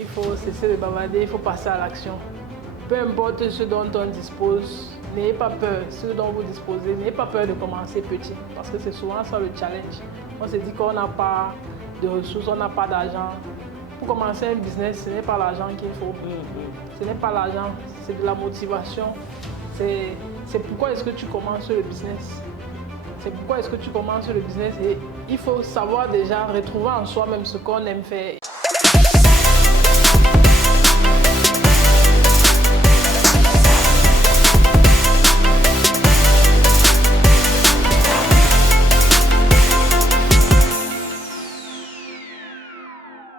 il faut cesser de bavarder, il faut passer à l'action. Peu importe ce dont on dispose, n'ayez pas peur, ce dont vous disposez, n'ayez pas peur de commencer petit, parce que c'est souvent ça le challenge. On se dit qu'on n'a pas de ressources, on n'a pas d'argent. Pour commencer un business, ce n'est pas l'argent qu'il faut. Ce n'est pas l'argent, c'est de la motivation. C'est pourquoi est-ce que tu commences le business. C'est pourquoi est-ce que tu commences le business et il faut savoir déjà retrouver en soi-même ce qu'on aime faire.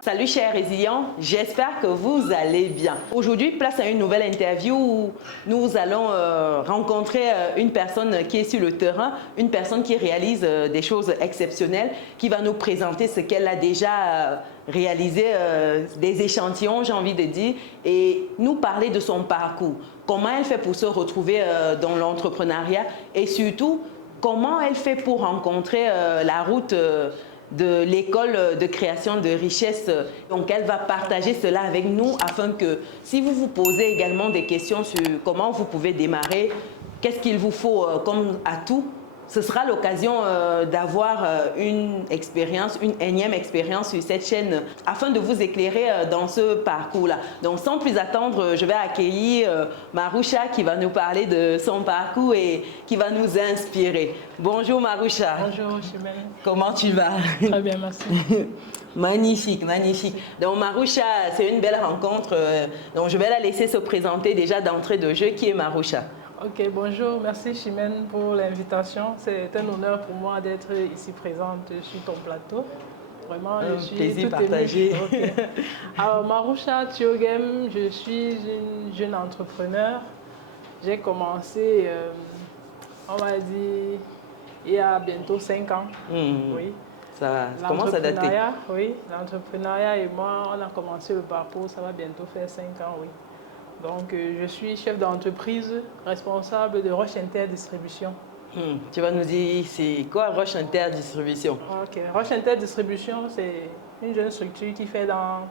Salut chers résilients, j'espère que vous allez bien. Aujourd'hui, place à une nouvelle interview où nous allons rencontrer une personne qui est sur le terrain, une personne qui réalise des choses exceptionnelles, qui va nous présenter ce qu'elle a déjà réalisé, des échantillons j'ai envie de dire, et nous parler de son parcours, comment elle fait pour se retrouver dans l'entrepreneuriat et surtout comment elle fait pour rencontrer la route de l'école de création de richesse. Donc, elle va partager cela avec nous afin que si vous vous posez également des questions sur comment vous pouvez démarrer, qu'est-ce qu'il vous faut comme atout, ce sera l'occasion d'avoir une expérience, une énième expérience sur cette chaîne afin de vous éclairer dans ce parcours-là. Donc, sans plus attendre, je vais accueillir Maroucha qui va nous parler de son parcours et qui va nous inspirer. Bonjour Maroucha. Bonjour Chimène. Comment tu vas? Très bien, merci. Magnifique, magnifique. Donc Maroucha, c'est une belle rencontre. Donc je vais la laisser se présenter déjà d'entrée de jeu. Qui est Maroucha? Ok, bonjour, merci Chimène pour l'invitation. C'est un honneur pour moi d'être ici présente sur ton plateau. Vraiment, je suis plaisir toute partagé. émue. Okay. Alors, Maroucha Thiogem, je suis une jeune entrepreneur. J'ai commencé, on va dire, il y a bientôt 5 ans. Oui. Ça commence à dater. Oui, l'entrepreneuriat et moi, on a commencé le parcours, ça va bientôt faire 5 ans, oui. Donc, je suis chef d'entreprise, responsable de Roche Inter Distribution. Tu vas nous dire, c'est quoi Roche Inter Distribution? Ok, Roche Inter Distribution, c'est une jeune structure qui fait dans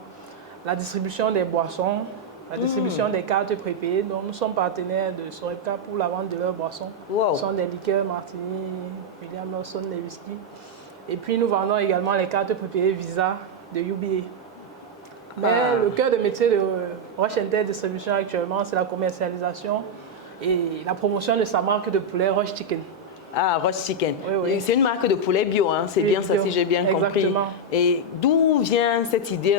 la distribution des boissons, la distribution des cartes prépayées. Donc, nous sommes partenaires de Sorepka pour la vente de leurs boissons. Wow. Ce sont des liqueurs, martini, William Lawson, des whisky. Et puis, nous vendons également les cartes prépayées Visa de UBA. Mais le cœur de métier de Roche Inter Distribution actuellement, c'est la commercialisation et la promotion de sa marque de poulet Roche Chicken. Ah, Roche Chicken. Oui, oui. C'est une marque de poulet bio, hein? C'est bien ça, si j'ai bien compris. Exactement. Et d'où vient cette idée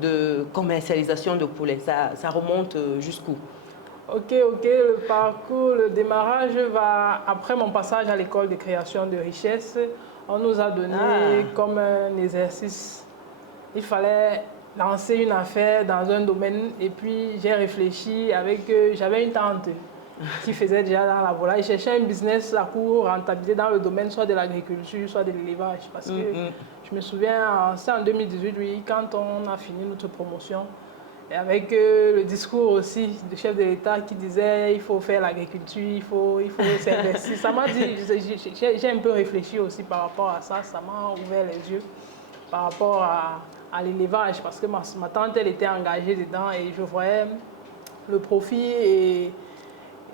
de commercialisation de poulet? Ça remonte jusqu'où? Ok, le parcours, le démarrage va après mon passage à l'école de création de richesse. On nous a donné comme un exercice. Il fallait lancer une affaire dans un domaine et puis j'ai réfléchi avec, j'avais une tante qui faisait déjà dans la volaille. Je cherchais un business à court rentabilité dans le domaine soit de l'agriculture, soit de l'élevage. Parce que je me souviens, c'est en 2018, oui, quand on a fini notre promotion, et avec le discours aussi du chef de l'État qui disait il faut faire l'agriculture, il faut s'investir. Ça m'a dit, j'ai un peu réfléchi aussi par rapport à ça, ça m'a ouvert les yeux par rapport à l'élevage parce que ma tante elle était engagée dedans et je voyais le profit et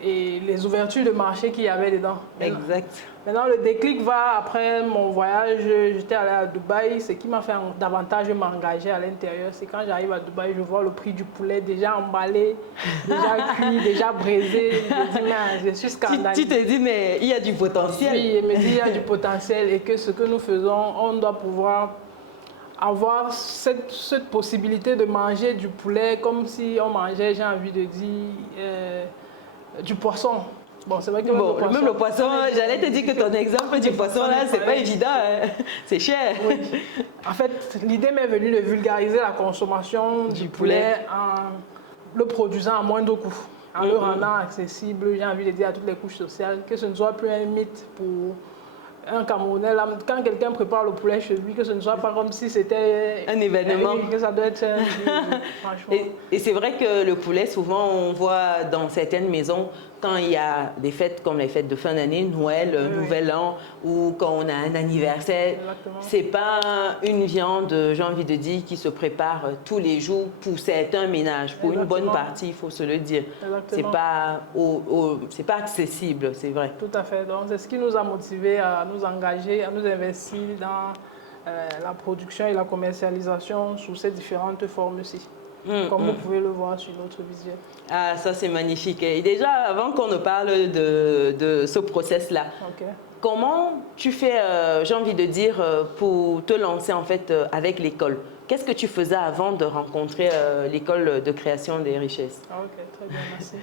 les ouvertures de marché qu'il y avait dedans. Exact. Maintenant, le déclic va après mon voyage, j'étais allé à Dubaï. Ce qui m'a fait davantage m'engager à l'intérieur, c'est quand j'arrive à Dubaï, je vois le prix du poulet déjà emballé, déjà cuit, déjà braisé. Je me dis, mais je suis scandalisée. Tu te dis, mais il y a du potentiel. Oui, je me dis, il y a du potentiel et que ce que nous faisons, on doit pouvoir avoir cette possibilité de manger du poulet comme si on mangeait, j'ai envie de dire, du poisson. Bon, c'est vrai que même le poisson, j'allais te dire que ton exemple du poisson là, c'est pas évident, hein. C'est cher. Oui. En fait, l'idée m'est venue de vulgariser la consommation du poulet en le produisant à moindre coût, en le rendant accessible, j'ai envie de dire, à toutes les couches sociales, que ce ne soit plus un mythe pour un Camerounais, là, quand quelqu'un prépare le poulet chez lui, que ce ne soit pas comme si c'était un événement. Que ça doit être un franchement. Et c'est vrai que le poulet, souvent, on voit dans certaines maisons, quand il y a des fêtes comme les fêtes de fin d'année, Noël, Nouvel An, ou quand on a un anniversaire, c'est pas une viande, j'ai envie de dire, qui se prépare tous les jours pour certains ménages. Pour une bonne partie, il faut se le dire. C'est pas accessible, c'est vrai. Tout à fait. Donc, c'est ce qui nous a motivés à nous engager, à nous investir dans la production et la commercialisation sous ces différentes formes-ci. Comme vous pouvez le voir sur notre visuel. Ah, ça c'est magnifique. Et déjà, avant qu'on ne parle de ce process-là, comment tu fais, j'ai envie de dire, pour te lancer en fait avec l'école? Qu'est-ce que tu faisais avant de rencontrer l'école de création des richesses? Ok, très bien, merci.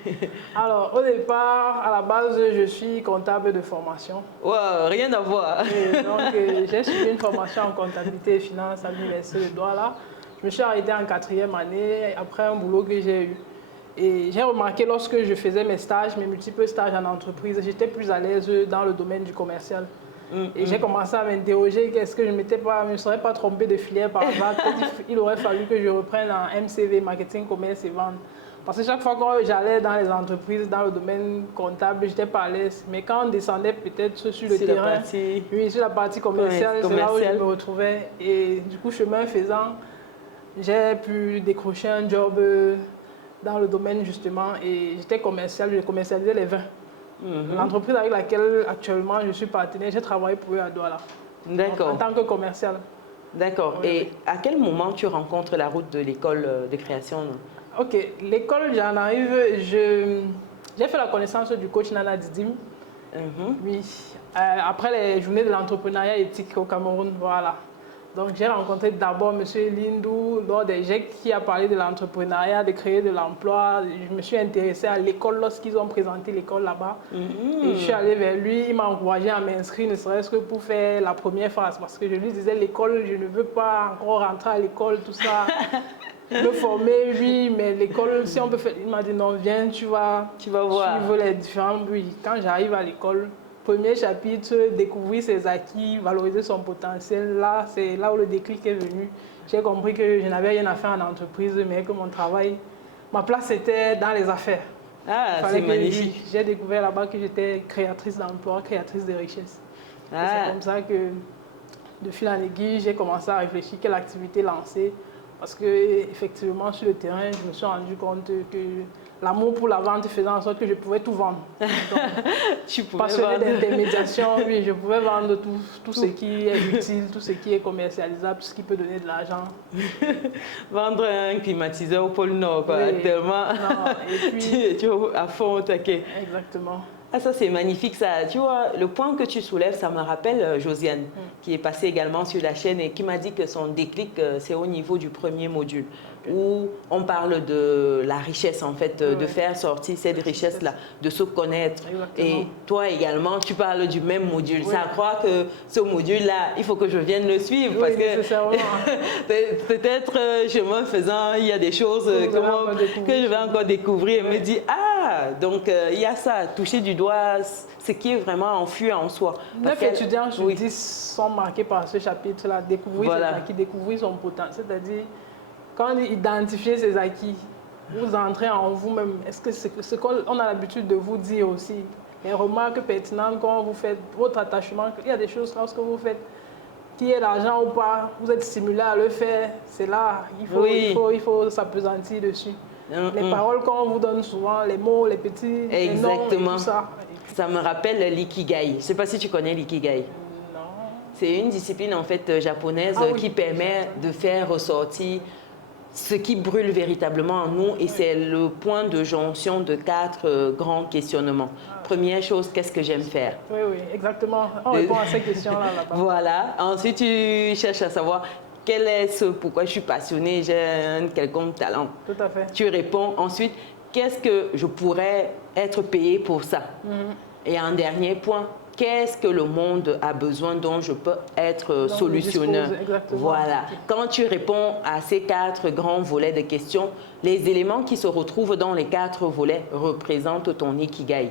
Alors, au départ, à la base, je suis comptable de formation. Wow, rien à voir. Et donc, j'ai suivi une formation en comptabilité et finance à l'université de Douala. Je me suis arrêtée en 4e année après un boulot que j'ai eu. Et j'ai remarqué lorsque je faisais mes stages, mes multiples stages en entreprise, j'étais plus à l'aise dans le domaine du commercial. Et j'ai commencé à m'interroger, est-ce que je ne me serais pas trompée de filière par hasard? Il aurait fallu que je reprenne en MCV, marketing, commerce et vente. Parce que chaque fois que j'allais dans les entreprises, dans le domaine comptable, j'étais pas à l'aise. Mais quand on descendait peut-être sur le terrain, sur la partie commerciale, c'est là où je me retrouvais. Et du coup, chemin faisant, j'ai pu décrocher un job dans le domaine justement et j'étais commercial, je commercialisais les vins. L'entreprise avec laquelle actuellement je suis partenaire, j'ai travaillé pour eux à Douala. D'accord. En tant que commercial. D'accord. Et à quel moment tu rencontres la route de l'école de création? Ok, l'école, j'en arrive, j'ai fait la connaissance du coach Nana Didim. Oui, après les journées de l'entrepreneuriat éthique au Cameroun, voilà. Donc j'ai rencontré d'abord M. Lindou lors des GIEC qui a parlé de l'entrepreneuriat, de créer de l'emploi. Je me suis intéressée à l'école lorsqu'ils ont présenté l'école là-bas. Et je suis allée vers lui, il m'a encouragé à m'inscrire, ne serait-ce que pour faire la première phase. Parce que je lui disais, l'école, je ne veux pas encore rentrer à l'école, tout ça. Me former, oui, mais l'école, si on peut faire... Il m'a dit, non, viens, tu vas voir. Suivre les différents... Oui, quand j'arrive à l'école... Premier chapitre, découvrir ses acquis, valoriser son potentiel. Là, c'est là où le déclic est venu. J'ai compris que je n'avais rien à faire en entreprise, mais que mon travail, ma place était dans les affaires. Ah, c'est magnifique. J'ai découvert là-bas que j'étais créatrice d'emploi, créatrice de richesse. C'est comme ça que, de fil en aiguille, j'ai commencé à réfléchir quelle activité lancer. Parce que effectivement, sur le terrain, je me suis rendu compte que l'amour pour la vente faisait en sorte que je pouvais tout vendre. Tu pouvais passionné d'intermédiation, oui, je pouvais vendre tout ce qui est utile, tout ce qui est commercialisable, tout ce qui peut donner de l'argent. Vendre un climatiseur au pôle Nord, quoi, tellement. Non, et puis, tu es à fond au taquet. Exactement. Ah, ça c'est magnifique ça. Tu vois, le point que tu soulèves, ça me rappelle Josiane, qui est passée également sur la chaîne et qui m'a dit que son déclic, c'est au niveau du premier module, où on parle de la richesse en fait, de faire sortir cette richesse-là, de se connaître. Exactement. Et toi également, tu parles du même module. Ça croit que ce module-là, il faut que je vienne le suivre parce que peut-être chemin faisant, il y a des choses que je vais encore découvrir et me dire, ah, donc il y a ça, toucher du doigt ce qui est vraiment enfui en soi. 9 étudiants sur 10 sont marqués par ce chapitre-là, découvrir ses acquis, découvrir son potentiel, c'est-à-dire quand identifier ses acquis, vous entrez en vous-même. Est-ce que c'est ce qu'on a l'habitude de vous dire aussi, les remarques pertinentes quand vous faites votre attachement, il y a des choses lorsque vous faites, qu'il y ait l'argent ou pas, vous êtes stimulé à le faire, c'est là, il faut s'appesantir dessus. Les paroles qu'on vous donne souvent, les mots, les petits, les noms et tout ça. Ça me rappelle l'ikigai. Je ne sais pas si tu connais l'ikigai. Non. C'est une discipline en fait japonaise qui permet de faire ressortir ce qui brûle véritablement en nous et c'est le point de jonction de 4 grands questionnements. Première chose, qu'est-ce que j'aime faire? Oui, exactement. On répond à ces questions-là là-bas. Voilà. Ensuite, tu cherches à savoir quel est ce pourquoi je suis passionnée, j'ai un quelconque talent. Tout à fait. Tu réponds ensuite, qu'est-ce que je pourrais être payé pour ça? Et en dernier point, qu'est-ce que le monde a besoin dont je peux être solutionneur. Voilà. Quand tu réponds à ces 4 grands volets de questions, les éléments qui se retrouvent dans les 4 volets représentent ton ikigai.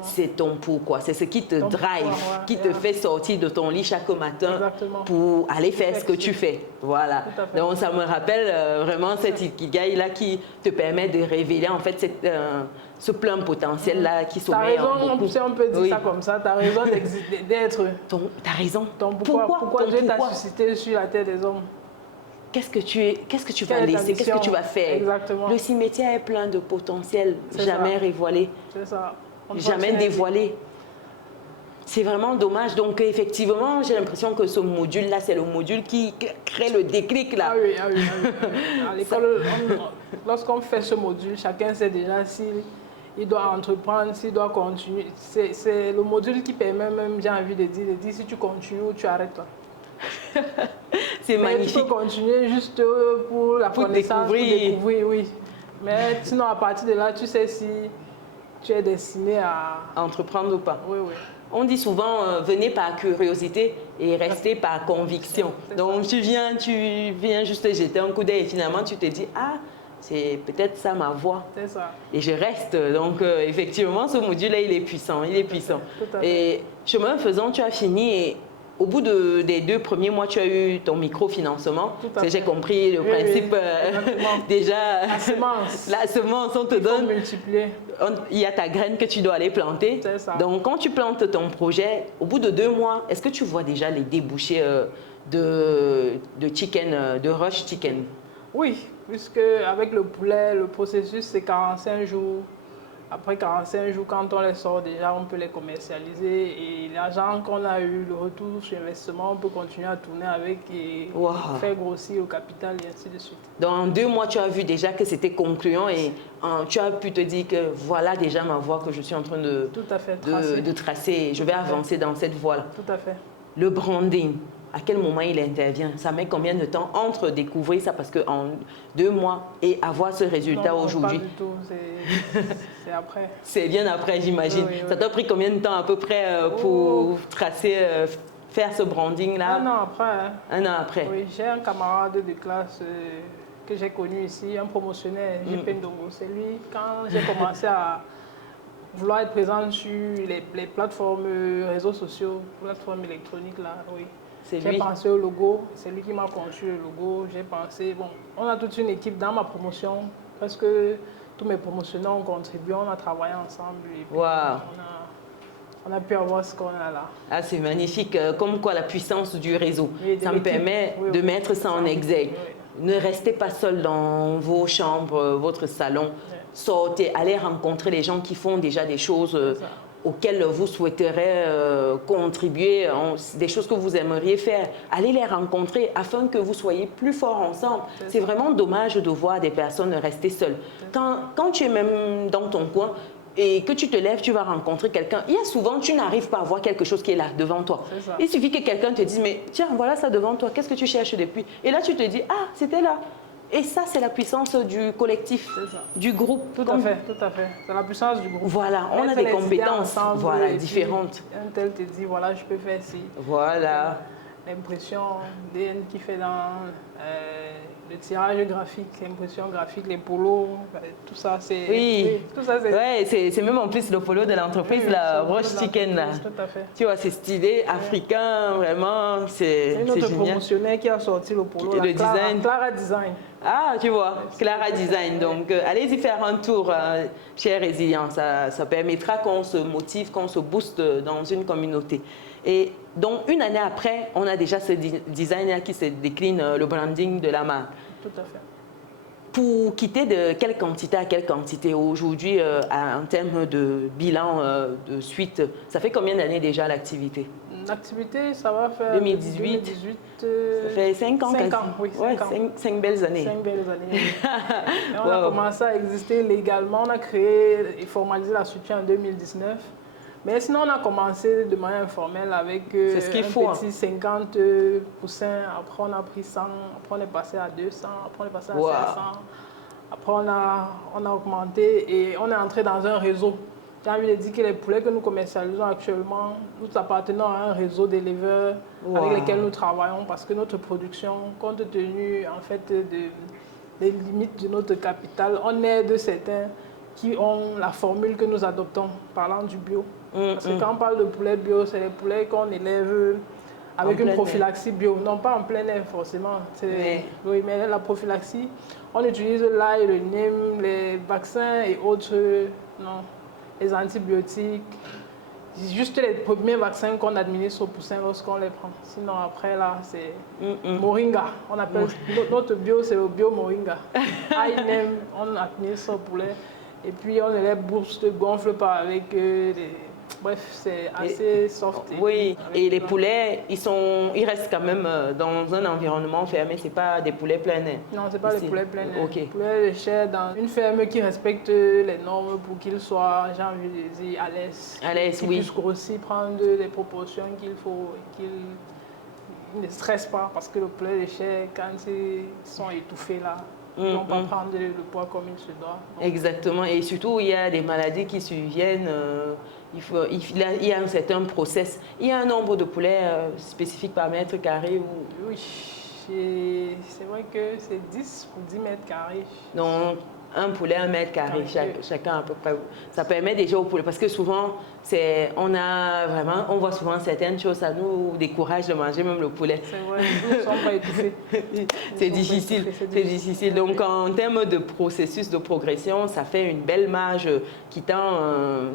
C'est ton pourquoi. C'est ce qui te drive, qui te fait sortir de ton lit chaque matin pour aller faire ce que tu fais. Voilà. Donc ça me rappelle vraiment cet ikigai-là qui te permet de révéler en fait ce plein potentiel-là qui sommeille en beaucoup. Si on peut dire ça comme ça, tu as raison d'être. Tu as raison. Pourquoi Dieu t'a suscité sur la terre des hommes? Qu'est-ce que tu vas laisser? Qu'est-ce que tu vas faire? Exactement. Le cimetière est plein de potentiel, jamais révélé. C'est ça. Jamais dévoilé. C'est vraiment dommage. Donc, effectivement, j'ai l'impression que ce module-là, c'est le module qui crée le déclic. Là. Ah oui. À l'école, lorsqu'on fait ce module, chacun sait déjà s'il doit entreprendre, s'il doit continuer. C'est le module qui permet même, j'ai envie de dire si tu continues ou tu arrêtes. C'est magnifique. Tu peux continuer juste pour la connaissance, pour découvrir, oui. Mais sinon, à partir de là, tu sais si tu es destiné à entreprendre ou pas. Oui. On dit souvent, venez par curiosité et restez par conviction. Donc, tu viens juste jeter un coup d'œil et finalement, tu te dis, ah, c'est peut-être ça ma voie. C'est ça. Et je reste. Donc, effectivement, ce module-là, il est puissant. Et chemin faisant, tu as fini et au bout des 2 premiers mois, tu as eu ton microfinancement. J'ai compris le principe. Déjà, la semence, on te donne. Multiplier. Il y a ta graine que tu dois aller planter. Ça. Donc, quand tu plantes ton projet, au bout de 2 mois, est-ce que tu vois déjà les débouchés de chicken, de Rush Chicken? Oui, puisque avec le poulet, le processus, c'est 45 jours. Après 45 jours, quand on les sort déjà, on peut les commercialiser. Et l'argent qu'on a eu, le retour sur investissement, on peut continuer à tourner avec et faire grossir le capital et ainsi de suite. Dans 2 mois, tu as vu déjà que c'était concluant et tu as pu te dire que voilà déjà ma voie que je suis en train de tracer. Je vais avancer dans cette voie-là. Tout à fait. Le branding, à quel moment il intervient? Ça met combien de temps entre découvrir ça? Parce qu'en 2 mois et avoir ce résultat aujourd'hui. Pas du tout, c'est après. C'est bien après, j'imagine. Oui. Ça t'a pris combien de temps à peu près pour tracer, faire ce branding-là? 1 an après. Hein. 1 an après. Oui, j'ai un camarade de classe que j'ai connu ici, un promotionnaire, JP Ndongo. C'est lui, quand j'ai commencé à vouloir être présent sur les plateformes réseaux sociaux, plateformes électroniques, là, oui. J'ai pensé au logo, c'est lui qui m'a conçu le logo. J'ai pensé, bon, on a toute une équipe dans ma promotion, parce que tous mes promotionnaires ont contribué, on a travaillé ensemble. Et puis on a pu avoir ce qu'on a là. Ah, c'est magnifique, comme quoi la puissance du réseau. Ça me permet de mettre ça en exergue. Ne restez pas seul dans vos chambres, votre salon. Sortez, allez rencontrer les gens qui font déjà des choses auxquelles vous souhaiterez contribuer, des choses que vous aimeriez faire. Allez les rencontrer afin que vous soyez plus forts ensemble. C'est vraiment dommage de voir des personnes rester seules. Quand tu es même dans ton coin et que tu te lèves, tu vas rencontrer quelqu'un. Il y a souvent, tu n'arrives pas à voir quelque chose qui est là, devant toi. Il suffit que quelqu'un te dise, mais tiens, voilà ça devant toi, qu'est-ce que tu cherches depuis? Et là, tu te dis, ah, c'était là. Et ça, c'est la puissance du collectif, du groupe. Tout à fait. C'est la puissance du groupe. Voilà, on a des compétences différentes. Un tel te dit, voilà, je peux faire ci. Voilà. L'impression DN qui fait dans le tirage graphique, l'impression graphique, les polos, tout ça, c'est... Oui, c'est même en plus le polo de l'entreprise, la Rush Chicken. Là. Tout à fait. Tu vois, c'est stylé, africain, vraiment, c'est génial. C'est une autre promotionnaire qui a sorti le polo, le design. Clara Design. Ah, tu vois, Clara Design. Donc, allez-y faire un tour, chers résilients. Ça permettra qu'on se motive, qu'on se booste dans une communauté. Et donc, 1 année après, on a déjà ce design qui se décline, le branding de la marque. Tout à fait. Pour quitter de quelle quantité à quelle quantité aujourd'hui, en termes de bilan de suite, ça fait combien d'années déjà l'activité? L'activité, ça va faire 2018. Ça fait 5 ans. 5 ans, oui. 5 belles années. 5 belles années. Et on a commencé à exister légalement. On a créé et formalisé la structure en 2019. Mais sinon, on a commencé de manière informelle avec petit 50%. Après, on a pris 100. Après, on est passé à 200. Après, on est passé à 500. Après, on a augmenté et on est entré dans un réseau. j'ai envie de dire que les poulets que nous commercialisons actuellement, nous appartenons à un réseau d'éleveurs avec lesquels nous travaillons parce que notre production, compte tenu en fait des limites de notre capital, on aide certains qui ont la formule que nous adoptons, parlant du bio. Parce que quand on parle de poulet bio, c'est les poulets qu'on élève avec une prophylaxie bio. Non, pas en plein air forcément. Oui, mais la prophylaxie, on utilise l'ail, le neem, les vaccins et autres, non, les antibiotiques. Juste les premiers vaccins qu'on administre aux poussins lorsqu'on les prend. Sinon, après, là, c'est moringa. On appelle notre bio, c'est le bio moringa. Ail, neem, on administre au poulet. Et puis, on les booste, gonfle pas avec bref, c'est assez soft. Oui, et les poulets, ils restent quand même dans un environnement fermé. Ce n'est pas des poulets plein air. Non, ce n'est pas des poulets plein air. Okay. Les poulets de chair dans une ferme qui respecte les normes pour qu'ils soient, j'ai envie de dire, à l'aise. À l'aise, oui. Qu'ils puissent grossir, prendre les proportions qu'il faut, qu'ils ne stressent pas. Parce que le poulet de chair, quand ils sont étouffés là, ils ne vont pas prendre le poids comme il se doit. Donc, exactement. Et surtout, il y a des maladies qui surviennent. Il y a un certain process. Il y a un nombre de poulets spécifiques par mètre carré ou... Oui, c'est vrai que c'est 10 pour 10 mètres carrés. Donc, un poulet, 1 mètre carré, chacun à peu près. Ça permet déjà au poulet, parce que souvent, on voit souvent certaines choses, ça nous décourage de manger même le poulet. C'est vrai, nous ne sommes pas étouffés. C'est difficile. Donc, en termes de processus de progression, ça fait une belle marge qui tend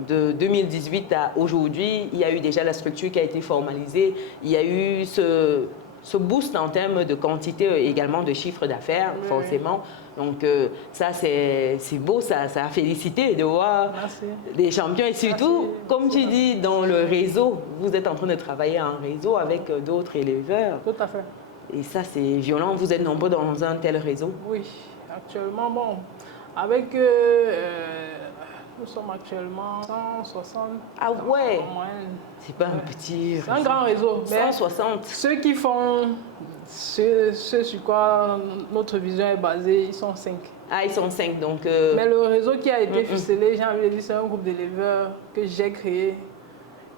de 2018 à aujourd'hui. Il y a eu déjà la structure qui a été formalisée. Il y a eu ce boost en termes de quantité également de chiffre d'affaires, forcément. Donc, ça, c'est beau, ça a félicité de voir des champions. Et surtout, comme tu dis, dans le réseau, vous êtes en train de travailler en réseau avec d'autres éleveurs. Tout à fait. Et ça, c'est violent. Vous êtes nombreux dans un tel réseau? Oui, actuellement, bon, avec... nous sommes actuellement 160. Ah ouais? C'est pas un petit réseau. C'est un grand réseau. 160. Ceux qui font ce sur quoi notre vision est basée, ils sont 5. Ah, ils sont 5, donc... Mais le réseau qui a été ficelé, j'ai envie de dire, c'est un groupe d'éleveurs que j'ai créé.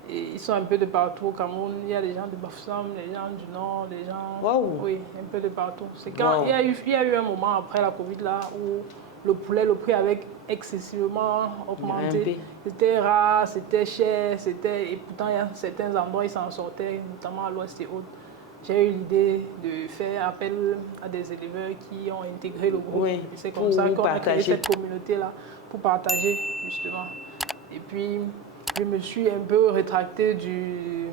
Et ils sont un peu de partout au Cameroun. Il y a des gens de Bafoussam, des gens du Nord, des gens... Wow. Oui, un peu de partout. C'est quand il y a eu un moment après la Covid là où le poulet, le prix avait excessivement augmenté. C'était rare, c'était cher, et pourtant il y a certains endroits ils s'en sortaient, notamment à l'ouest et autres. J'ai eu l'idée de faire appel à des éleveurs qui ont intégré le groupe. Oui, c'est comme ça qu'on a créé cette communauté-là pour partager justement. Et puis je me suis un peu rétractée du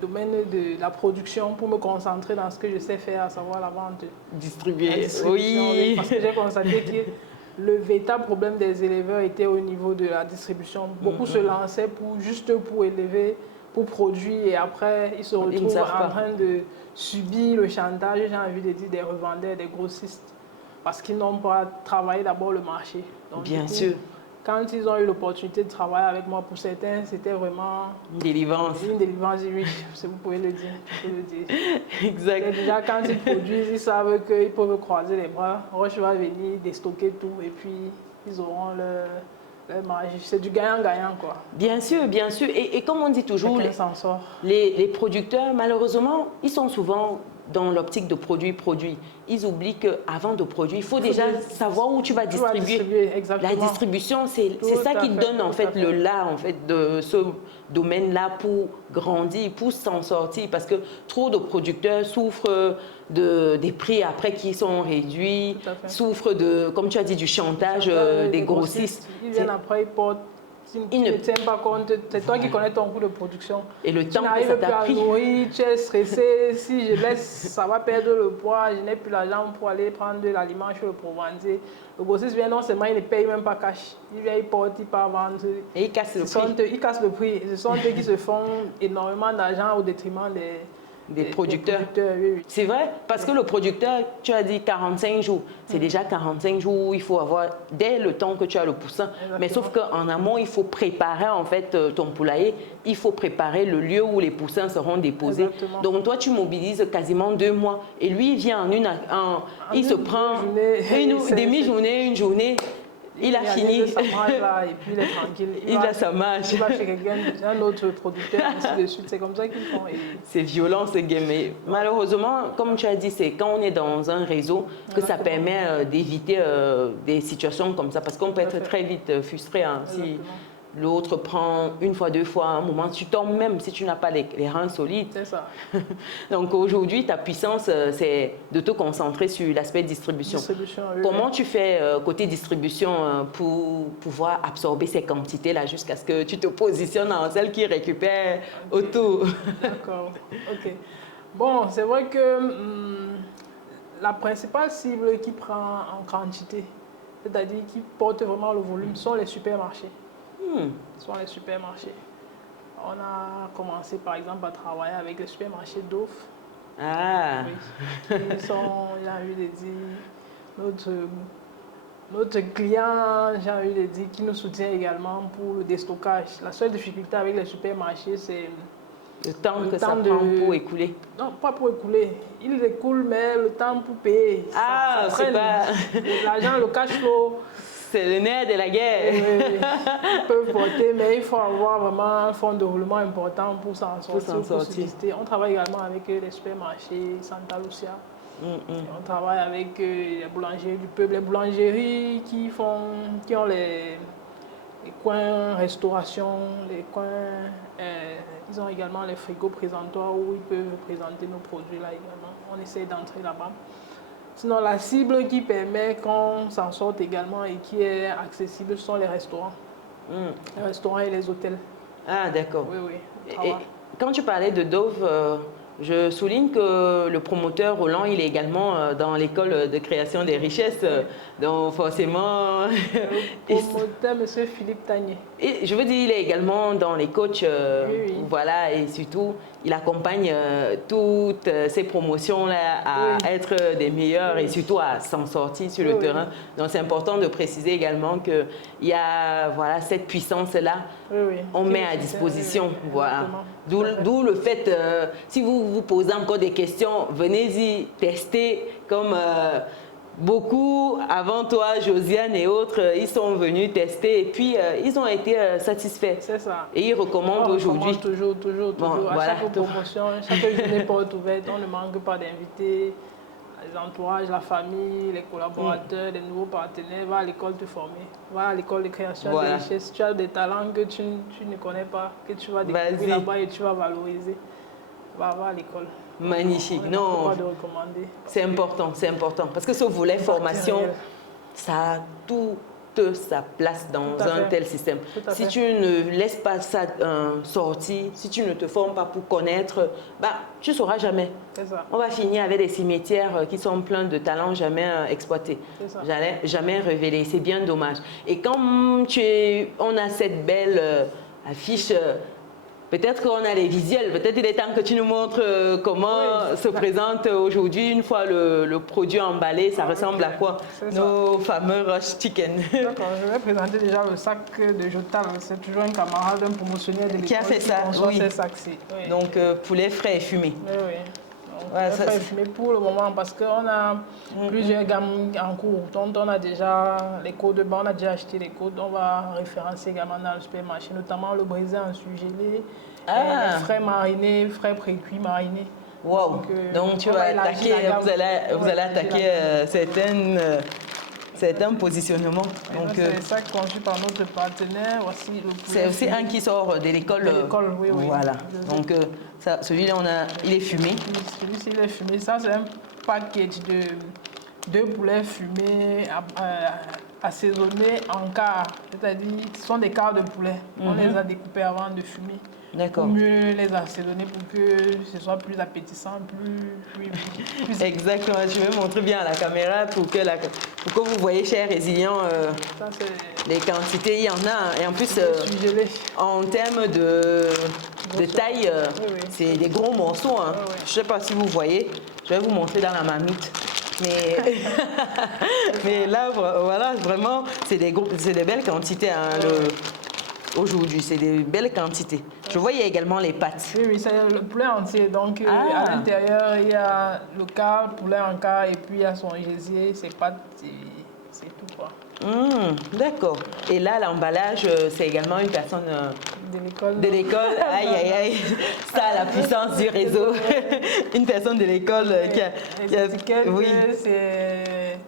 domaine de la production pour me concentrer dans ce que je sais faire, à savoir la vente. Distribuer, oui. Parce que j'ai constaté que le véritable problème des éleveurs était au niveau de la distribution. Beaucoup se lançaient juste pour élever, pour produire, et après ils se retrouvent en train de subir le chantage, j'ai envie de dire, des revendeurs, des grossistes, parce qu'ils n'ont pas travaillé d'abord le marché. Donc, bien sûr. Quand ils ont eu l'opportunité de travailler avec moi, pour certains, c'était vraiment... Une délivrance. Une délivrance, oui, vous pouvez le dire. Exact. Déjà, quand ils produisent, ils savent qu'ils peuvent croiser les bras. Roche va venir déstocker tout et puis ils auront leur marge. C'est du gagnant-gagnant, quoi. Bien sûr, bien sûr. Et comme on dit toujours, les producteurs, malheureusement, ils sont souvent dans l'optique de produire. Ils oublient qu'avant de produire, il faut déjà savoir où tu vas distribuer. Exactement. La distribution, c'est ça qui donne en fait le là en fait, de ce domaine-là pour grandir, pour s'en sortir. Parce que trop de producteurs souffrent des prix après qui sont réduits, souffrent comme tu as dit, du chantage des grossistes. Ils viennent après, ils portent. Tu ne tiens pas compte, c'est toi qui connais ton coût de production. Et le temps que ça t'a pris. Nourrir, tu es stressé, si je laisse, ça va perdre le poids, je n'ai plus l'argent pour aller prendre de l'aliment chez le provencer. Le grossiste vient non seulement, il ne paye même pas cash. Il vient, il porte, il part vendre. Et il casse le prix. Il casse le prix. Ce sont eux qui se font énormément d'argent au détriment des producteurs. Oui. C'est vrai, parce que le producteur, tu as dit 45 jours. C'est déjà 45 jours où il faut avoir, dès le temps que tu as le poussin. Exactement. Mais sauf qu'en amont, il faut préparer en fait ton poulailler. Il faut préparer le lieu où les poussins seront déposés. Exactement. Donc toi, tu mobilises quasiment 2 mois. Et lui, il vient il se prend une demi-journée, une journée. Il a fini. Sa marge là, et puis il est tranquille. Il a sa marge. Il va chez quelqu'un, un autre producteur, ainsi de suite. C'est comme ça qu'ils font. C'est violent, ce game. Mais malheureusement, comme tu as dit, c'est quand on est dans un réseau que ça permet d'éviter des situations comme ça. Parce qu'on peut être très vite frustré si l'autre prend une fois, deux fois, un moment, tu tombes même si tu n'as pas les reins solides. C'est ça. Donc aujourd'hui, ta puissance, c'est de te concentrer sur l'aspect distribution. Comment tu fais côté distribution pour pouvoir absorber ces quantités-là jusqu'à ce que tu te positionnes en celle qui récupère autour? D'accord, ok. Bon, c'est vrai que la principale cible qui prend en quantité, c'est-à-dire qui porte vraiment le volume, sont les supermarchés. Ce sont les supermarchés. On a commencé par exemple à travailler avec les supermarchés d'Off. Ah. Oui. J'ai envie de dire, notre client, j'ai envie de dire, qui nous soutient également pour le déstockage. La seule difficulté avec les supermarchés, c'est le temps que ça prend pour écouler. Non, pas pour écouler. Ils écoulent, mais le temps pour payer. Ah, c'est pas... L'argent, le cash flow. C'est le nerf de la guerre. Oui, ils peuvent porter, mais il faut avoir vraiment un fonds de roulement important pour s'en sortir. On travaille également avec les supermarchés Santa Lucia. On travaille avec les boulangeries du peuple, les boulangeries qui ont les coins restauration, les coins. Ils ont également les frigos présentoirs où ils peuvent présenter nos produits là également. On essaie d'entrer là-bas. Sinon, la cible qui permet qu'on s'en sorte également et qui est accessible sont les restaurants. Les restaurants et les hôtels. Ah, d'accord. Oui, oui. Et quand tu parlais de Dove, je souligne que le promoteur Roland, il est également dans l'école de création des richesses. Donc, forcément... Le promoteur, M. Philippe Tagné. Et je veux dire, il est également dans les coachs. Voilà, et surtout, il accompagne toutes ces promotions-là à être des meilleurs et surtout à s'en sortir sur le terrain. Donc, c'est important de préciser également qu'il y a cette puissance-là, on met à disposition. Voilà. D'où le fait, si vous vous posez encore des questions, venez-y tester comme... beaucoup avant toi, Josiane et autres, ils sont venus tester et puis ils ont été satisfaits. C'est ça. Et ils recommandent aujourd'hui. Toujours. Bon, à chaque promotion, chaque journée porte ouverte, on ne manque pas d'invités. Les entourages, la famille, les collaborateurs, les nouveaux partenaires, va à l'école te former. Va à l'école de création de richesses. Tu as des talents que tu ne connais pas, que tu vas découvrir là-bas et tu vas valoriser. Va à l'école. Magnifique. Non, c'est important, parce que ce volet formation, ça a toute sa place dans un tel système. Si tu ne laisses pas ça sortir, si tu ne te formes pas pour connaître, tu ne sauras jamais. On va finir avec des cimetières qui sont pleins de talents jamais exploités, jamais révélés. C'est bien dommage. Et quand on a cette belle affiche, peut-être qu'on a les visuels, peut-être il est temps que tu nous montres comment se présente aujourd'hui, une fois le produit emballé, ça ressemble à quoi? Nos fameux Rush Chicken. D'accord, je vais présenter déjà le sac de Jotal. C'est toujours un camarade, un promotionnaire de l'école qui a fait ça, oui. Donc poulet frais et fumé. Oui. Frais et fumé pour le moment parce qu'on a plusieurs gammes en cours. Donc on a déjà les codes, on a déjà acheté les codes. On va référencer également dans le supermarché, notamment le brisé en surgelé, les frais marinés, frais pré-cuits marinés. Wow. Donc tu vas attaquer, vous allez attaquer certains positionnements. C'est ça conçu par notre partenaire. C'est aussi un qui sort de l'école. Oui. Voilà. Donc celui-là, il est fumé. Celui-ci, il est fumé. Ça, c'est un package de deux poulets fumés assaisonnés en quarts. C'est-à-dire, ce sont des quarts de poulet. On les a découpés avant de fumer. D'accord. Pour mieux les assaisonner pour que ce soit plus appétissant, plus Exactement. Je vais montrer bien à la caméra pour que vous voyez, chers résilients, les quantités, il y en a. Et en plus, en termes de taille, c'est des gros morceaux. Hein. Je ne sais pas si vous voyez. Je vais vous montrer dans la marmite. Mais là, voilà, vraiment, c'est des belles quantités. Hein, aujourd'hui, c'est des belles quantités. Je vois, il y a également les pâtes. Oui, c'est le poulet entier. Donc, à l'intérieur, il y a le quart, poulet en quart, et puis il y a son gésier, ses pâtes. c'est tout quoi. D'accord. Et là, l'emballage, c'est également une personne De l'école. de l'école. Aïe, aïe, aïe. Ça, la puissance du réseau. Une personne de l'école qui a... Les étiquettes, c'est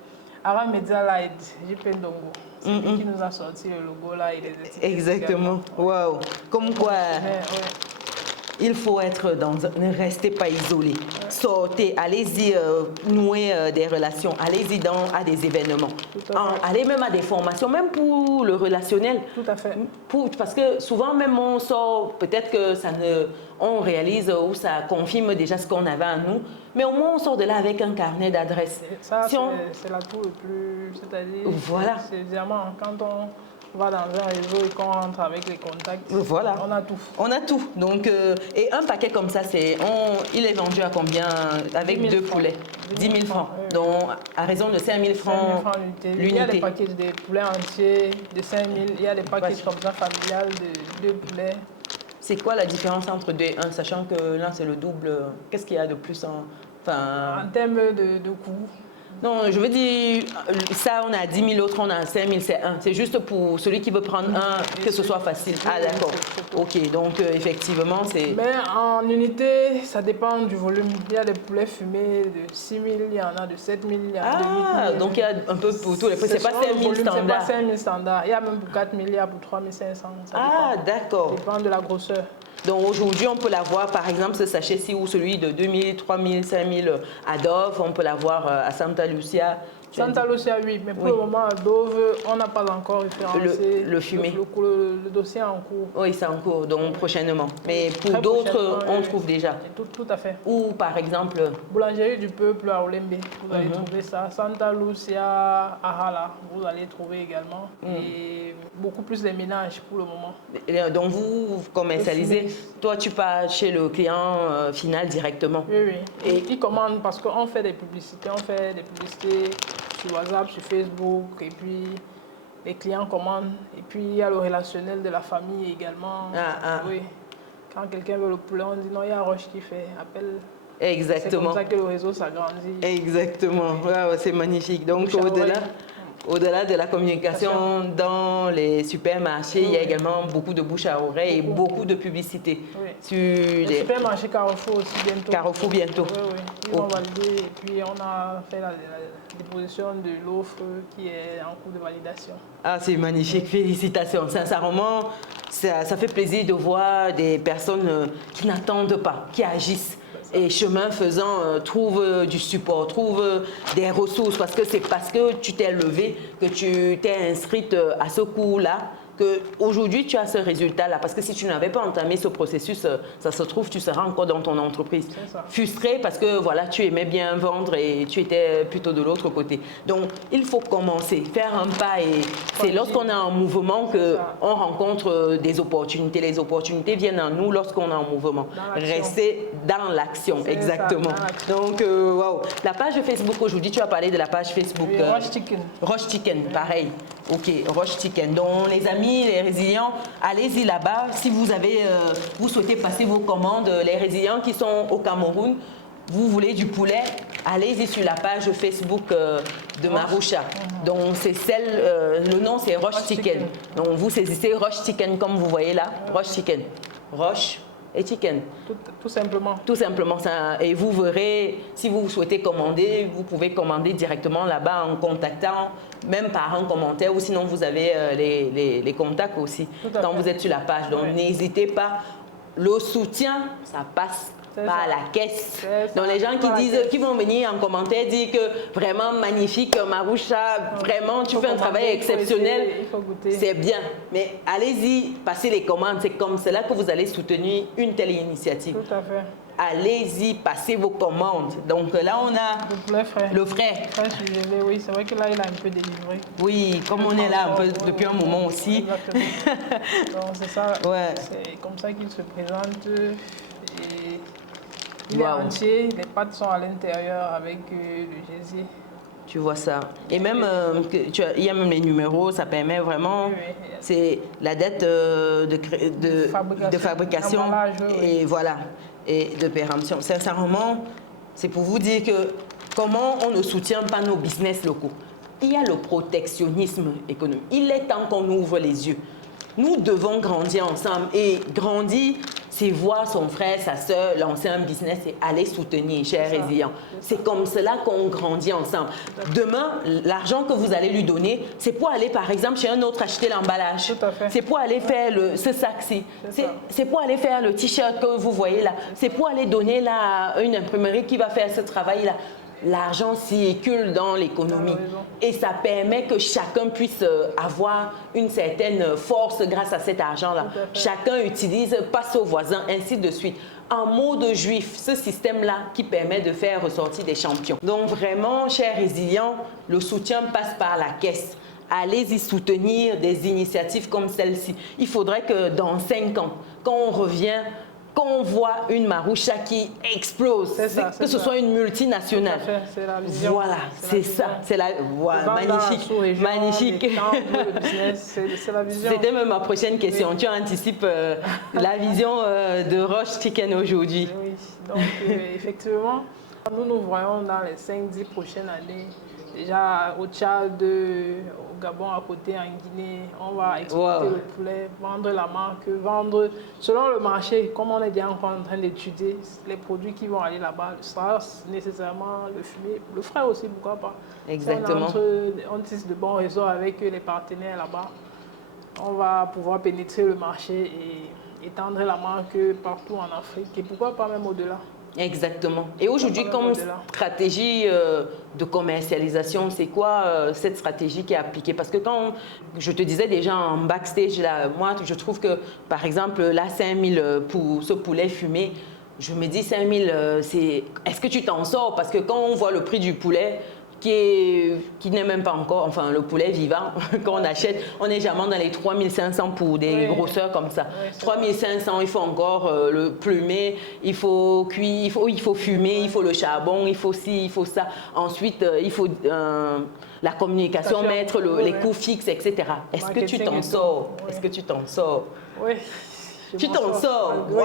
Aram Media Light, JP Ndongo. C'est lui qui nous a sorti le logo là et les étiquettes. Exactement. Waouh. Comme quoi... Il faut être ne restez pas isolé. Sortez, allez-y nouer des relations, allez-y à des événements. Allez même à des formations, même pour le relationnel. Tout à fait. Parce que souvent même on sort, peut-être que on réalise ou ça confirme déjà ce qu'on avait à nous, mais au moins on sort de là avec un carnet d'adresses. Ça, c'est l'atout le plus, c'est-à-dire, voilà. C'est diamant. Quand on va dans un réseau et qu'on rentre avec les contacts, voilà. On a tout. On a tout. Donc, et un paquet comme ça, il est vendu à combien avec 2 poulets? 10 000 francs. Donc, à raison de 5 000 francs l'unité. Il y a des paquets de poulets entiers de 5 000. Il y a des paquets comme ça familiales de 2 poulets. C'est quoi la différence entre 2 et 1, sachant que l'un c'est le double? Qu'est-ce qu'il y a de plus en termes de coût? Non, je veux dire, ça on a 10 000, l'autre on a 5 000, c'est 1. C'est juste pour celui qui veut prendre un, que ce soit facile. Ah d'accord, ok, donc effectivement c'est... Mais en unité, ça dépend du volume. Il y a des poulets fumés de 6 000, il y en a de 7 000, il y en a de 8 000. Ah, donc il y a un peu pour tous les prix, c'est pas 5 000 standards. C'est pas 5 000 standards, il y a même pour 4 000, il y a pour 3 500. Ah d'accord. Ça dépend de la grosseur. Donc aujourd'hui, on peut l'avoir, par exemple, ce sachet-ci ou celui de 2 000, 3 000, 5 000 à Dove, on peut l'avoir à Santa Lucia. Santa Lucia, oui, mais pour le moment, à Dove, on n'a pas encore référencé le fumé. Le dossier est en cours. Oui, c'est en cours, donc prochainement. Mais pour d'autres, on trouve déjà. Tout à fait. Ou par exemple... Boulangerie du Peuple à Olembe, vous allez trouver ça. Santa Lucia à Hala, vous allez trouver également. Et beaucoup plus les ménages pour le moment. Donc vous commercialisez, toi tu pars chez le client final directement? Oui, oui. Et ils commandent parce qu'on fait des publicités, sur WhatsApp, sur Facebook, et puis les clients commandent. Et puis il y a le relationnel de la famille également. Oui. Quand quelqu'un veut le poulet, on dit non, il y a Roche qui fait appel. Exactement. C'est comme ça que le réseau s'agrandit. Exactement. Ouais, c'est magnifique. Donc au-delà de la communication dans les supermarchés, il y a également beaucoup de bouche à oreille et beaucoup de publicité. Oui. Sur les supermarchés Carrefour aussi bientôt. Carrefour bientôt. Oui. Ils vont valider et puis on a fait la déposition de l'offre qui est en cours de validation. Ah, c'est magnifique. Félicitations. Sincèrement, ça fait plaisir de voir des personnes qui n'attendent pas, qui agissent. Et chemin faisant, trouve du support, trouve des ressources, parce que c'est parce que tu t'es levé, que tu t'es inscrite à ce cours-là, qu'aujourd'hui tu as ce résultat-là. Parce que si tu n'avais pas entamé ce processus, ça se trouve, tu seras encore dans ton entreprise. Frustré parce que voilà, tu aimais bien vendre et tu étais plutôt de l'autre côté. Donc, il faut commencer, faire un pas. Et c'est lorsqu'on est en mouvement qu'on rencontre des opportunités. Les opportunités viennent à nous lorsqu'on est en mouvement. Rester dans l'action, exactement. Donc, waouh. La page Facebook aujourd'hui, tu as parlé de la page Facebook. Oui, Roche Chicken. Roche Chicken, pareil. Ok, Roche Chicken. Donc, les amis, les résilients, allez-y là-bas. Si vous souhaitez passer vos commandes, les résilients qui sont au Cameroun, vous voulez du poulet, allez-y sur la page Facebook de Maroucha. Donc c'est le nom c'est Roche Chicken. Donc vous saisissez Roche Chicken comme vous voyez là, Roche Chicken. Roche et Chicken. Tout simplement. Tout simplement ça. Et vous verrez, si vous souhaitez commander, vous pouvez commander directement là-bas en contactant, même par un commentaire, ou sinon vous avez les contacts aussi quand vous êtes sur la page. Donc n'hésitez pas. Le soutien, ça passe par la caisse. Donc les gens qui vont venir en commentaire dire que vraiment magnifique, Maroucha, vraiment tu fais un travail exceptionnel, c'est bien. Mais allez-y, passez les commandes, c'est comme cela que vous allez soutenir une telle initiative. Tout à fait. Allez-y, passez vos commandes. Donc là, on a le frais. Oui, c'est vrai que là, il a un peu délivré. Oui, comme on est là un peu depuis un moment aussi. Exactement. Donc c'est ça, ouais. C'est comme ça qu'il se présente. Et il est entier, les pattes sont à l'intérieur avec le gésier. Tu vois ça. Et même, il y a même les numéros, ça permet vraiment, c'est la date de fabrication et voilà, et de péremption. Sincèrement, c'est pour vous dire que comment on ne soutient pas nos business locaux. il y a le protectionnisme économique. Il est temps qu'on ouvre les yeux. Nous devons grandir ensemble et grandir, c'est voir son frère, sa soeur lancer un business et aller soutenir, cher résilient. C'est comme cela qu'on grandit ensemble. Demain, l'argent que vous allez lui donner, c'est pour aller par exemple chez un autre acheter l'emballage. C'est pour aller faire ce sac-ci. C'est pour aller faire le t-shirt que vous voyez là. C'est pour aller donner là à une imprimerie qui va faire ce travail-là. L'argent circule dans l'économie et ça permet que chacun puisse avoir une certaine force grâce à cet argent-là. Chacun utilise, passe au voisin, ainsi de suite. En mode juif, ce système-là qui permet de faire ressortir des champions. Donc vraiment, chers résilients, le soutien passe par la caisse. Allez-y soutenir des initiatives comme celle-ci. Il faudrait que dans 5 ans, quand on revient, qu'on voit une Maroucha qui explose, que ce soit une multinationale. C'est la vision. Voilà, c'est ça. C'est la voilà, magnifique. Magnifique. C'est la vision. C'était même ma prochaine question. Tu anticipes la vision de Roche Chicken aujourd'hui. Oui, donc effectivement, nous nous voyons dans les 5-10 prochaines années. Déjà au Tchad, au Gabon à côté, en Guinée, on va exporter le poulet, vendre la marque, vendre selon le marché, comme on est déjà encore en train d'étudier les produits qui vont aller là-bas, ça nécessairement le fumier, le frais aussi, pourquoi pas. Exactement. On tisse de bons réseaux avec les partenaires là-bas, on va pouvoir pénétrer le marché et étendre la marque partout en Afrique et pourquoi pas même au-delà. Exactement. Et aujourd'hui, comme stratégie de commercialisation, c'est quoi cette stratégie qui est appliquée? Parce que quand je te disais déjà en backstage, là, moi, je trouve que, par exemple, là, 5 000 pour ce poulet fumé, je me dis 5 000, est-ce que tu t'en sors? Parce que quand on voit le prix du poulet, qui n'est même pas encore, enfin le poulet vivant, quand on achète, on est jamais dans les 3 500 pour des grosseurs comme ça. 3 500, il faut encore le plumer, il faut cuire, il faut fumer, il faut le charbon, il faut ci, il faut ça. Ensuite, il faut la communication, mettre les coûts fixes, etc. Est-ce que tu t'en sors? Est-ce que tu t'en sors? Oui. Tu t'en sors? Wow.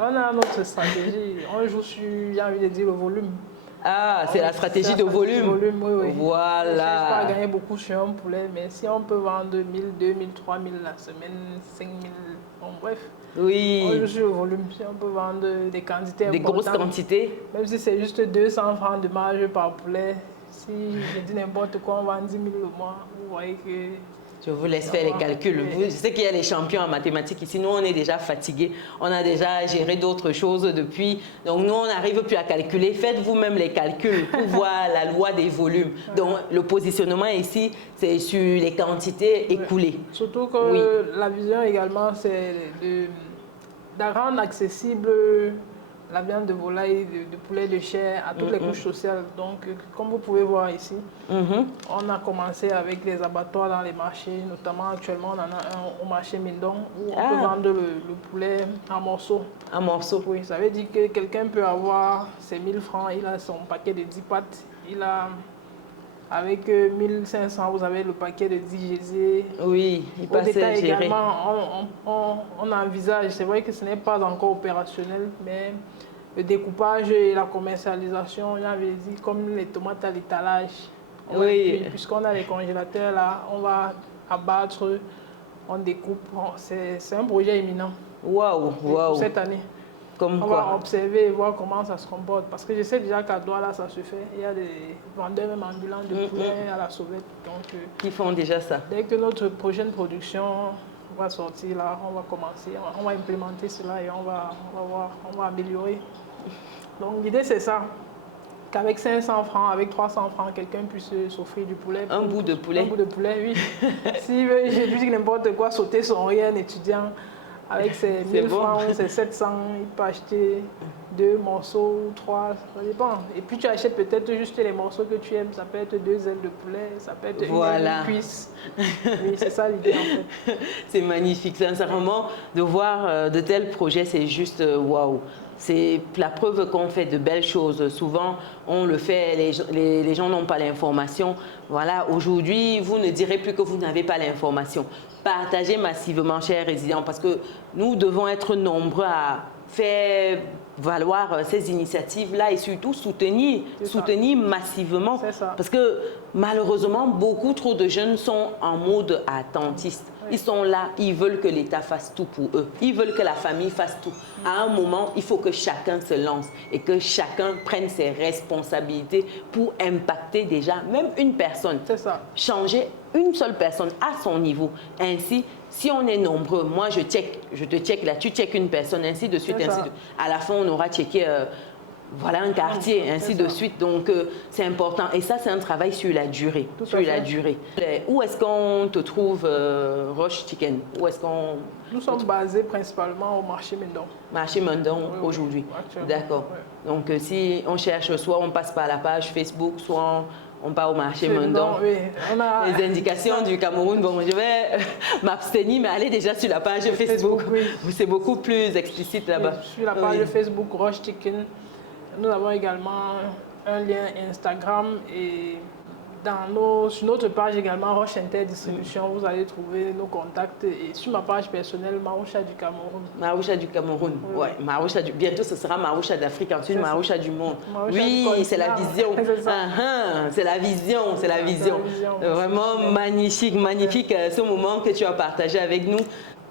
On a notre stratégie. On joue sur, j'ai envie de dire, le volume. Ah, c'est la stratégie de volume. Oui. Voilà. Je ne cherche pas à gagner beaucoup sur un poulet, mais si on peut vendre 1000, 2000, 3000 la semaine, 5000, bon bref. Oui. On joue sur le volume. Si on peut vendre des quantités importantes. Des grosses quantités. Même si c'est juste 200 francs de marge par poulet. Si je dis n'importe quoi, on vend 10 000 le mois. Vous voyez que... Je vous laisse faire les calculs. Je sais qu'il y a les champions en mathématiques ici. Nous, on est déjà fatigués. On a déjà géré d'autres choses depuis. Donc, nous, on n'arrive plus à calculer. Faites vous-même les calculs pour voir la loi des volumes. Donc, le positionnement ici, c'est sur les quantités écoulées. Surtout que la vision également, c'est de rendre accessible la viande de volaille, de poulet, de chair à toutes les couches sociales. Donc, comme vous pouvez voir ici, on a commencé avec les abattoirs dans les marchés, notamment actuellement, on en a un au marché Mindong où on peut vendre le poulet en morceaux. En morceaux? Oui, ça veut dire que quelqu'un peut avoir ses 1000 francs, il a son paquet de 10 pattes, il a... Avec 1500, vous avez le paquet de 10 gésiers. Oui, il passe à gérer. Également, on envisage, c'est vrai que ce n'est pas encore opérationnel, mais le découpage et la commercialisation, j'avais dit, comme les tomates à l'étalage. Oui. Puisqu'on a les congélateurs là, on va abattre, on découpe. C'est un projet imminent. Waouh, pour cette année. Comme on quoi? Va observer et voir comment ça se comporte. Parce que je sais déjà qu'à Douala, ça se fait. Il y a des vendeurs même ambulants de poulet à la sauvette. Donc, qui font déjà ça. Dès que notre prochaine production va sortir, là, on va commencer, on va implémenter cela et on va voir, on va améliorer. Donc l'idée c'est ça. Qu'avec 500 francs, avec 300 francs, quelqu'un puisse s'offrir du poulet. Un bout de poulet. Un bout de poulet, oui. S'il veut, j'ai dit n'importe quoi, sauter son riz, un étudiant. Avec ses 1000 francs ou ses 700, il peut acheter 2 morceaux ou 3, ça dépend. Et puis tu achètes peut-être juste les morceaux que tu aimes, ça peut être 2 ailes de poulet, ça peut être une cuisse. Oui, c'est ça l'idée en fait. C'est magnifique, sincèrement, de voir de tels projets, c'est juste waouh. C'est la preuve qu'on fait de belles choses. Souvent, on le fait, les gens n'ont pas l'information. Voilà, aujourd'hui, vous ne direz plus que vous n'avez pas l'information. Partagez massivement, chers résidents, parce que nous devons être nombreux à faire valoir ces initiatives-là et surtout soutenir massivement. Parce que malheureusement, beaucoup trop de jeunes sont en mode attentiste. Ils sont là, ils veulent que l'État fasse tout pour eux. Ils veulent que la famille fasse tout. À un moment, il faut que chacun se lance et que chacun prenne ses responsabilités pour impacter déjà même une personne. Changer une seule personne à son niveau. Ainsi, si on est nombreux, moi je te check là, tu check une personne, ainsi de suite, ainsi de suite. À la fin, on aura checké voilà un quartier, ainsi de suite. Donc, c'est important. Et ça, c'est un travail sur la durée. Où est-ce qu'on te trouve, Roche Chicken? Où est-ce qu'on... Nous sommes basés principalement au marché Mendon. Marché Mendon aujourd'hui. D'accord. Donc, si on cherche, soit on passe par la page Facebook, soit on part au marché Mendon. Les indications du Cameroun, bon, je vais m'abstenir, mais allez déjà sur la page Facebook. C'est beaucoup plus explicite là-bas. Sur la page Facebook Roche Chicken, nous avons également un lien Instagram et sur notre page également Roche Inter Distribution, vous allez trouver nos contacts. Et sur ma page personnelle, Maroucha du Cameroun. Maroucha du Cameroun, bientôt ce sera Maroucha d'Afrique, ensuite Maroucha du monde. C'est la vision. C'est la vision. Vraiment magnifique, ce moment que tu as partagé avec nous.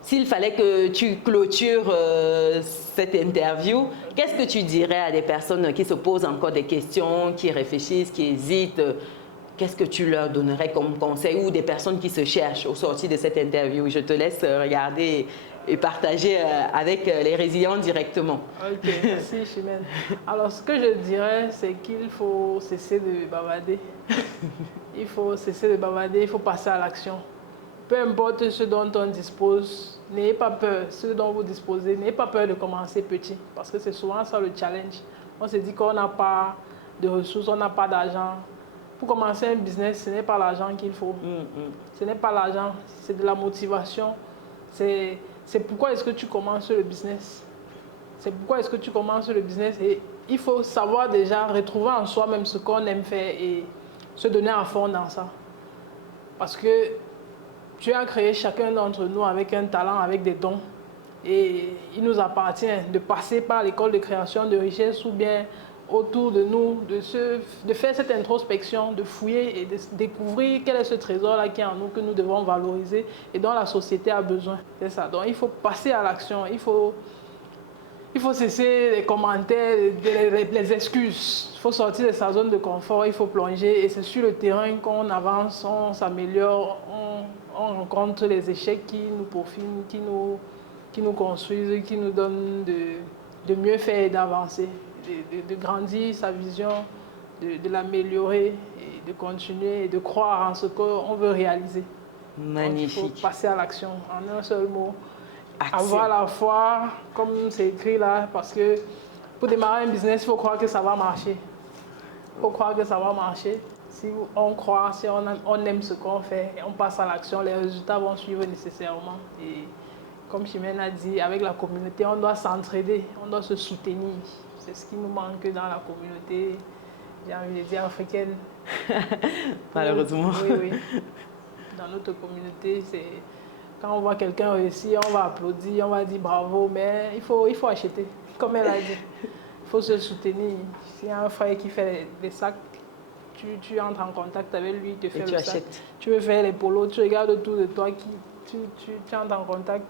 S'il fallait que tu clôtures cette interview, qu'est-ce que tu dirais à des personnes qui se posent encore des questions, qui réfléchissent, qui hésitent? Qu'est-ce que tu leur donnerais comme conseil, ou des personnes qui se cherchent au sortir de cette interview? Je te laisse regarder et partager avec les résilients directement. Ok, merci Chimène. Alors, ce que je dirais, c'est qu'il faut cesser de bavarder. Il faut cesser de bavarder, il faut passer à l'action. Peu importe ce dont on dispose, n'ayez pas peur. Ce dont vous disposez, n'ayez pas peur de commencer petit. Parce que c'est souvent ça le challenge. On se dit qu'on n'a pas de ressources, on n'a pas d'argent. Pour commencer un business, ce n'est pas l'argent qu'il faut. Ce n'est pas l'argent, c'est de la motivation. C'est pourquoi est-ce que tu commences le business. C'est pourquoi est-ce que tu commences le business. Et il faut savoir déjà retrouver en soi-même ce qu'on aime faire et se donner à fond dans ça. Parce que Dieu a créé chacun d'entre nous avec un talent, avec des dons. Et il nous appartient de passer par l'école de création de richesse ou bien autour de nous, de faire cette introspection, de fouiller et de découvrir quel est ce trésor-là qui est en nous, que nous devons valoriser et dont la société a besoin. C'est ça. Donc il faut passer à l'action. Il faut cesser les commentaires, les excuses. Il faut sortir de sa zone de confort, il faut plonger. Et c'est sur le terrain qu'on avance, on s'améliore, on rencontre les échecs qui nous peaufinent, qui nous construisent, qui nous donnent de mieux faire et d'avancer. De grandir sa vision, de l'améliorer et de continuer et de croire en ce qu'on veut réaliser. Magnifique. Donc, il faut passer à l'action en un seul mot. Action. Avoir la foi, comme c'est écrit là, parce que pour démarrer un business, il faut croire que ça va marcher. Il faut croire que ça va marcher. Si on croit, si on aime ce qu'on fait et on passe à l'action, les résultats vont suivre nécessairement. Et comme Chimène a dit, avec la communauté, on doit s'entraider, on doit se soutenir. C'est ce qui nous manque dans la communauté, j'ai envie de dire, africaine. Malheureusement. Oui. Dans notre communauté, c'est quand on voit quelqu'un réussir, on va applaudir, on va dire bravo, mais il faut acheter, comme elle a dit. Il faut se soutenir. S'il y a un frère qui fait des sacs, tu entres en contact avec lui, il te fait le sac. Tu veux faire les polos, tu regardes autour de toi, tu entres en contact,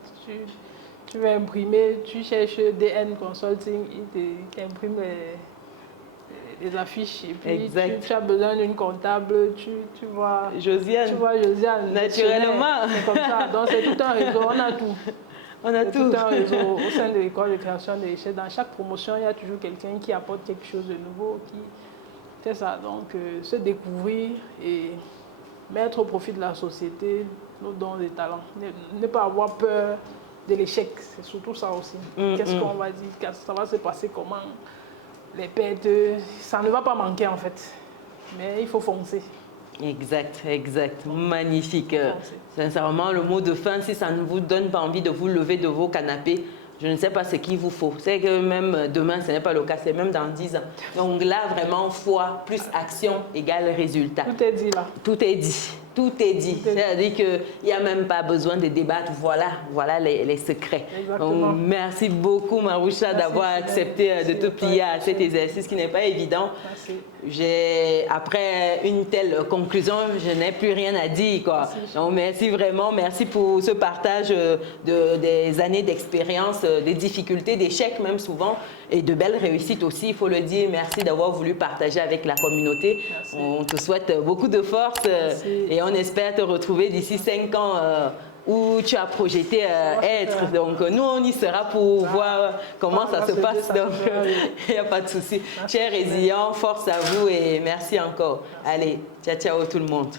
tu veux imprimer, tu cherches DN Consulting, il t'imprime les affiches et puis tu as besoin d'une comptable, tu vois Josiane. Naturellement. C'est comme ça. Donc c'est tout un réseau, on a tout. Tout un réseau au sein de l'école de création de richesse. Dans chaque promotion, il y a toujours quelqu'un qui apporte quelque chose de nouveau, qui fait ça. Donc se découvrir et mettre au profit de la société nos dons et talents. Ne pas avoir peur de l'échec, c'est surtout ça aussi. Qu'est-ce qu'on va dire, ça va se passer comment, les pertes, ça ne va pas manquer en fait, mais il faut foncer. Exact, magnifique. Sincèrement, le mot de fin, si ça ne vous donne pas envie de vous lever de vos canapés, je ne sais pas ce qu'il vous faut. C'est que même demain, ce n'est pas le cas, c'est même dans 10 ans. Donc là, vraiment, foi plus action égale résultat. Tout est dit là. Tout est dit. Tout est dit. C'est-à-dire qu'il n'y a même pas besoin de débattre. Voilà les secrets. Donc, merci beaucoup, Maroucha, d'avoir accepté de te plier à cet exercice qui n'est pas évident. Après une telle conclusion, je n'ai plus rien à dire, quoi. Donc, merci vraiment. Merci pour ce partage des années d'expérience, des difficultés, d'échecs même souvent, et de belles réussites aussi, il faut le dire. Merci d'avoir voulu partager avec la communauté. Merci. On te souhaite beaucoup de force et on espère te retrouver d'ici 5 ans où tu as projeté être. Donc nous, on y sera pour voir comment ça se passe. Donc il n'y a pas de souci. Chers résilients, force à vous et merci encore. Allez, ciao, ciao tout le monde.